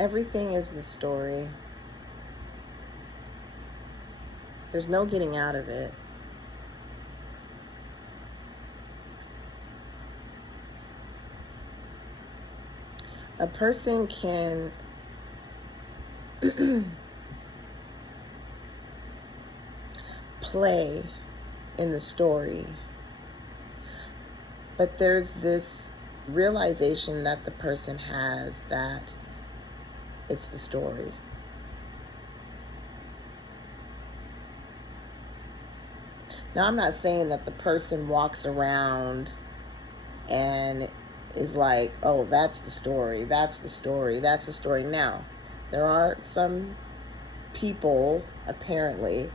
Everything is the story. There's no getting out of it. A person can play in the story, but there's this realization that the person has that it's the story. Now, I'm not saying that the person walks around and is like, oh, that's the story, that's the story, that's the story. Now, there are some people, apparently,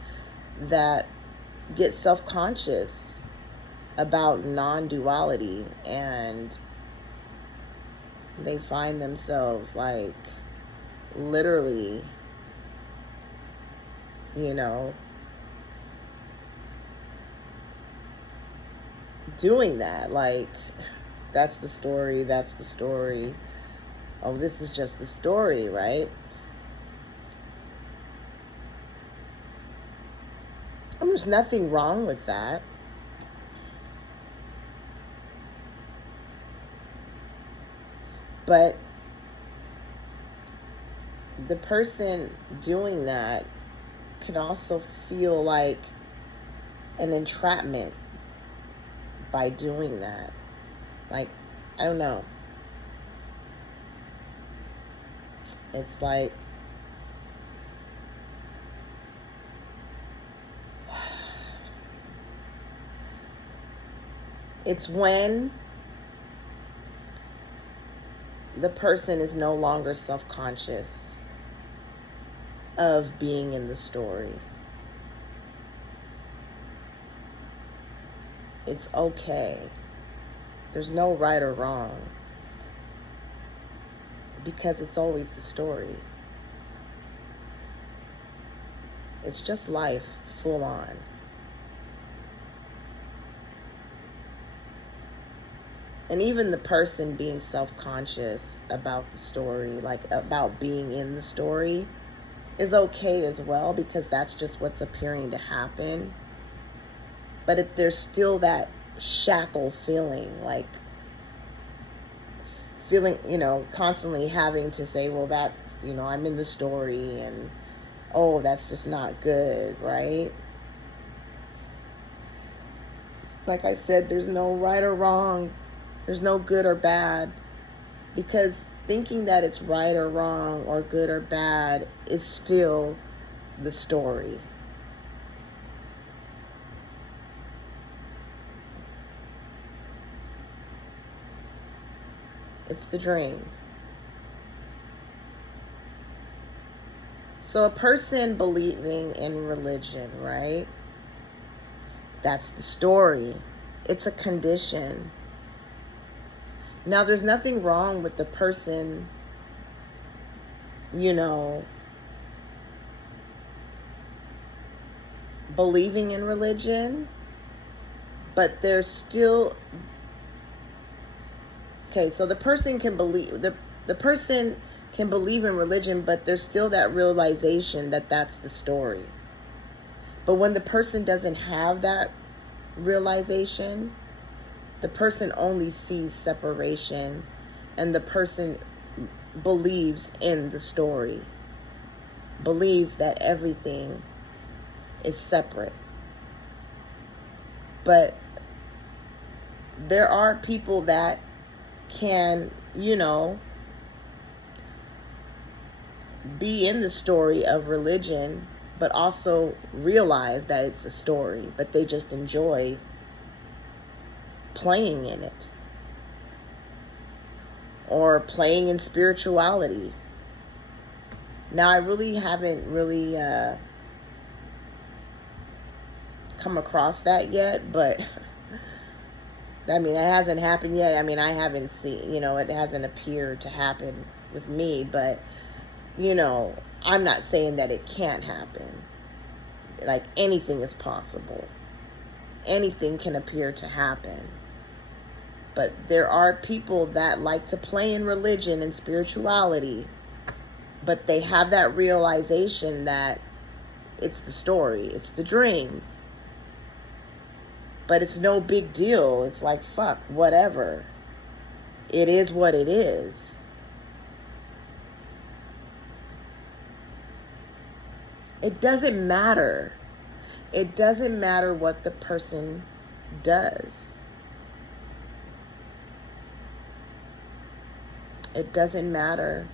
that get self-conscious about non-duality, and they find themselves like literally, doing that. Like, that's the story, that's the story. Oh, this is just the story, right? And there's nothing wrong with that. But the person doing that can also feel like an entrapment by doing that. Like, I don't know. It's like, it's when the person is no longer self-conscious of being in the story. It's okay. There's no right or wrong, because it's always the story. It's just life, full on. And even the person being self-conscious about the story, like about being in the story, is okay as well, because that's just what's appearing to happen. But if there's still that shackle feeling, like feeling, constantly having to say, well, that's, I'm in the story, and oh, that's just not good, right? Like I said, there's no right or wrong. There's no good or bad, because thinking that it's right or wrong or good or bad is still the story. It's the dream. So a person believing in religion, right? That's the story. It's a condition. Now, there's nothing wrong with the person, believing in religion, but there's still, okay, so the person can believe, the person can believe in religion, but there's still that realization that that's the story. But when the person doesn't have that realization, the person only sees separation, and the person believes in the story, believes that everything is separate. But there are people that can, be in the story of religion, but also realize that it's a story, but they just enjoy playing in it, or playing in spirituality. Now, I really haven't come across that yet, but I mean, that hasn't happened yet. I mean, I haven't seen, it hasn't appeared to happen with me, but I'm not saying that it can't happen. Like, anything is possible. Anything can appear to happen. But there are people that like to play in religion and spirituality, But they have that realization that it's the story, it's the dream. But it's no big deal. It's like, fuck, whatever. It is what it is. It doesn't matter. It doesn't matter what the person does. It doesn't matter.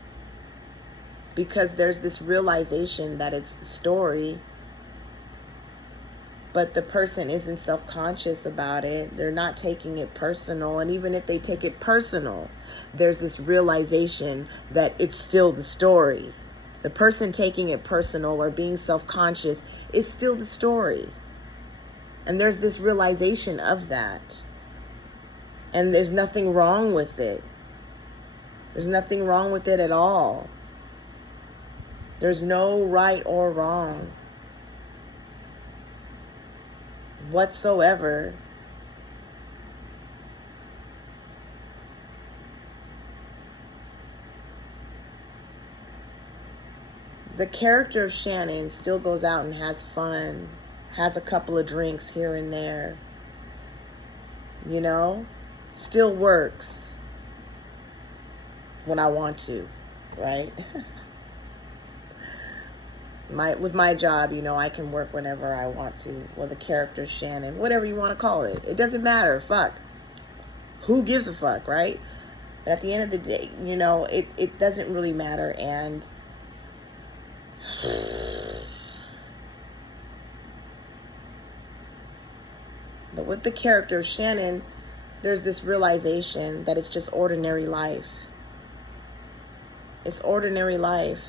Because there's this realization that it's the story, but the person isn't self-conscious about it. They're not taking it personal. And even if they take it personal, there's this realization that it's still the story. The person taking it personal or being self-conscious is still the story. And there's this realization of that. And there's nothing wrong with it. There's nothing wrong with it at all. There's no right or wrong whatsoever. The character of Shannon still goes out and has fun, has a couple of drinks here and there, you know, still works when I want to, right? With my job, you know, I can work whenever I want to. Well, the character Shannon, whatever you want to call it. It doesn't matter. Fuck. Who gives a fuck, right? But at the end of the day, you know, it doesn't really matter. And but with the character of Shannon, there's this realization that it's just ordinary life. It's ordinary life.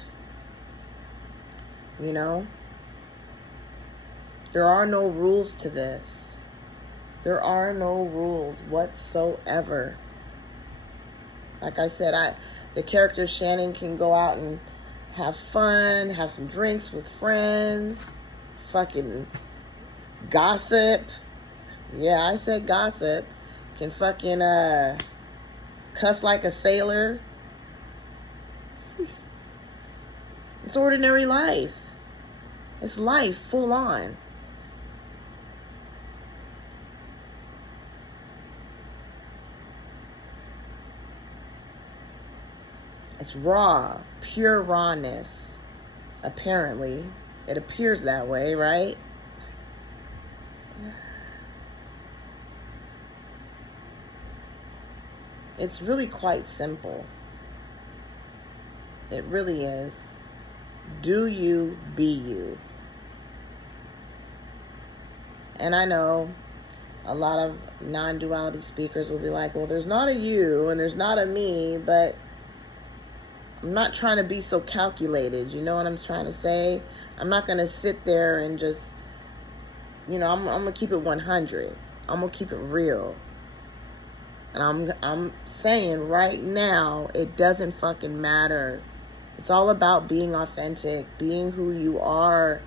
You know, there are no rules to this. There are no rules whatsoever. Like I said, the character Shannon can go out and have fun, have some drinks with friends, fucking gossip. Yeah, I said gossip. Can fucking cuss like a sailor. It's ordinary life. It's life full on. It's raw, pure rawness. Apparently. It appears that way, right? It's really quite simple. It really is. Do you, be you. And I know a lot of non-duality speakers will be like, well, there's not a you and there's not a me, but I'm not trying to be so calculated. You know what I'm trying to say? I'm not going to sit there and just, you know, I'm going to keep it 100. I'm going to keep it real. And I'm saying right now, it doesn't fucking matter. It's all about being authentic, being who you are.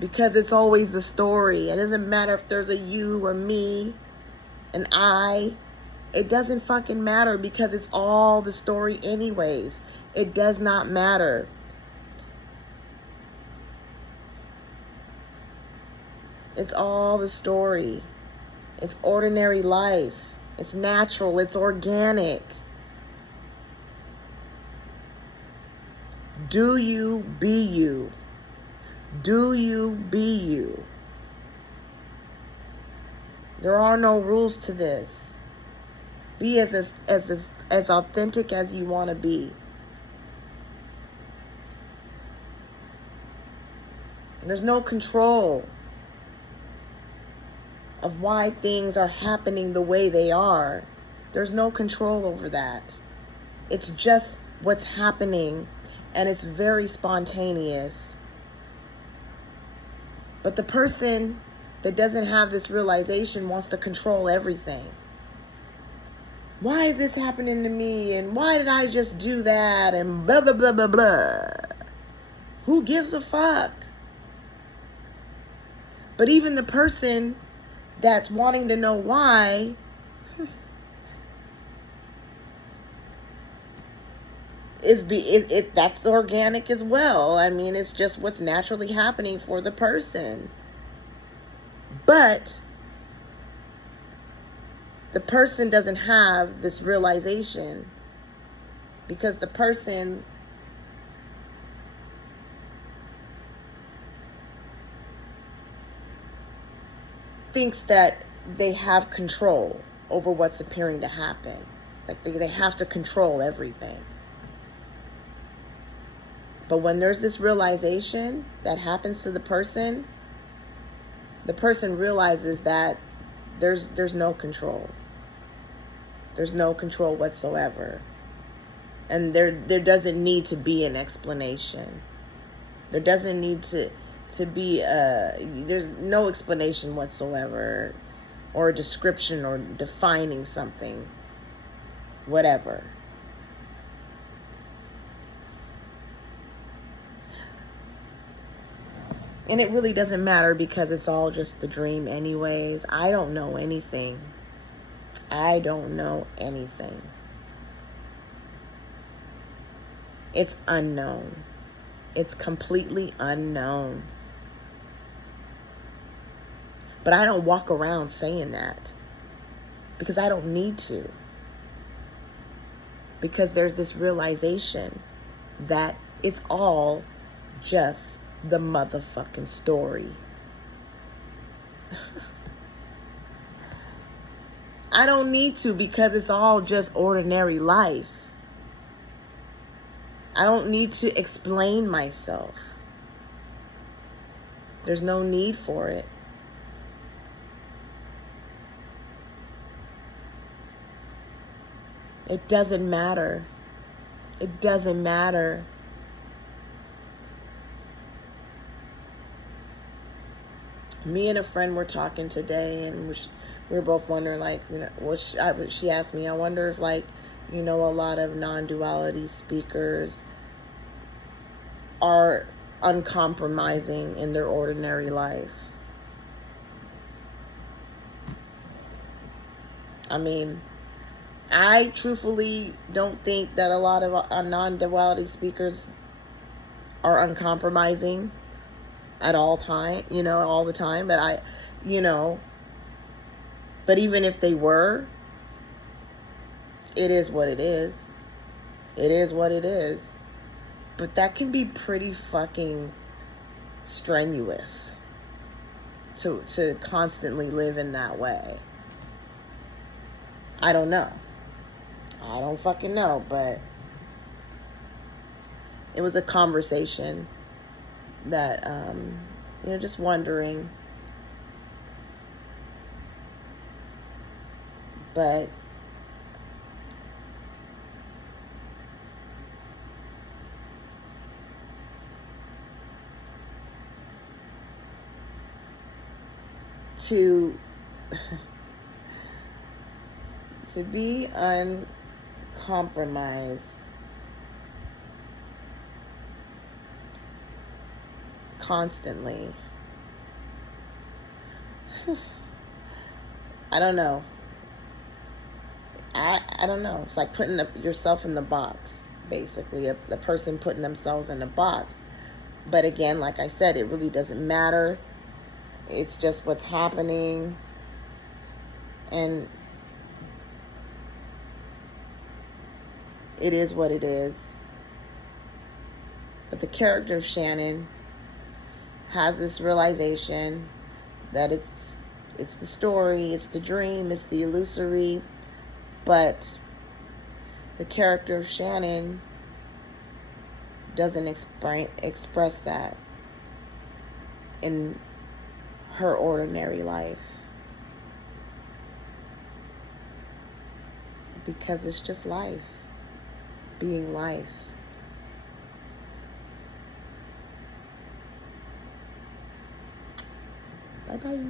Because it's always the story. It doesn't matter if there's a you, a me, an I. It doesn't fucking matter because it's all the story anyways. It does not matter. It's all the story. It's ordinary life. It's natural. It's organic. Do you, be you. Do you, be you. There are no rules to this. Be as authentic as you want to be. There's no control of why things are happening the way they are. There's no control over that. It's just what's happening, and it's very spontaneous. But the person that doesn't have this realization wants to control everything. Why is this happening to me? And why did I just do that? And blah, blah, blah, blah, blah. Who gives a fuck? But even the person that's wanting to know why that's organic as well. I mean, it's just what's naturally happening for the person. But the person doesn't have this realization because the person thinks that they have control over what's appearing to happen. Like they have to control everything. But when there's this realization that happens to the person realizes that there's no control. There's no control whatsoever. And there doesn't need to be an explanation. There doesn't need to be there's no explanation whatsoever, or a description or defining something, whatever. And it really doesn't matter because it's all just the dream anyways. I don't know anything. I don't know anything. It's unknown. It's completely unknown. But I don't walk around saying that because I don't need to. Because there's this realization that it's all just the motherfucking story. I don't need to because it's all just ordinary life. I don't need to explain myself. There's no need for it. It doesn't matter. It doesn't matter. Me and a friend were talking today, and we were both wondering, like, you know, she asked me, I wonder if, like, you know, a lot of non-duality speakers are uncompromising in their ordinary life. I mean, I truthfully don't think that a lot of non-duality speakers are uncompromising at all time, you know, all the time. But but even if they were, it is what it is. It is what it is. But that can be pretty fucking strenuous to constantly live in that way. I don't know. I don't fucking know, but it was a conversation that, just wondering. But to be uncompromised constantly, I don't know. I don't know. It's like putting yourself in the box, basically. The person putting themselves in the box. But again, like I said, it really doesn't matter. It's just what's happening. And it is what it is. But the character of Shannon has this realization that it's the story, it's the dream, it's the illusory. But the character of Shannon doesn't express that in her ordinary life. Because it's just life. Being life. Bye-bye.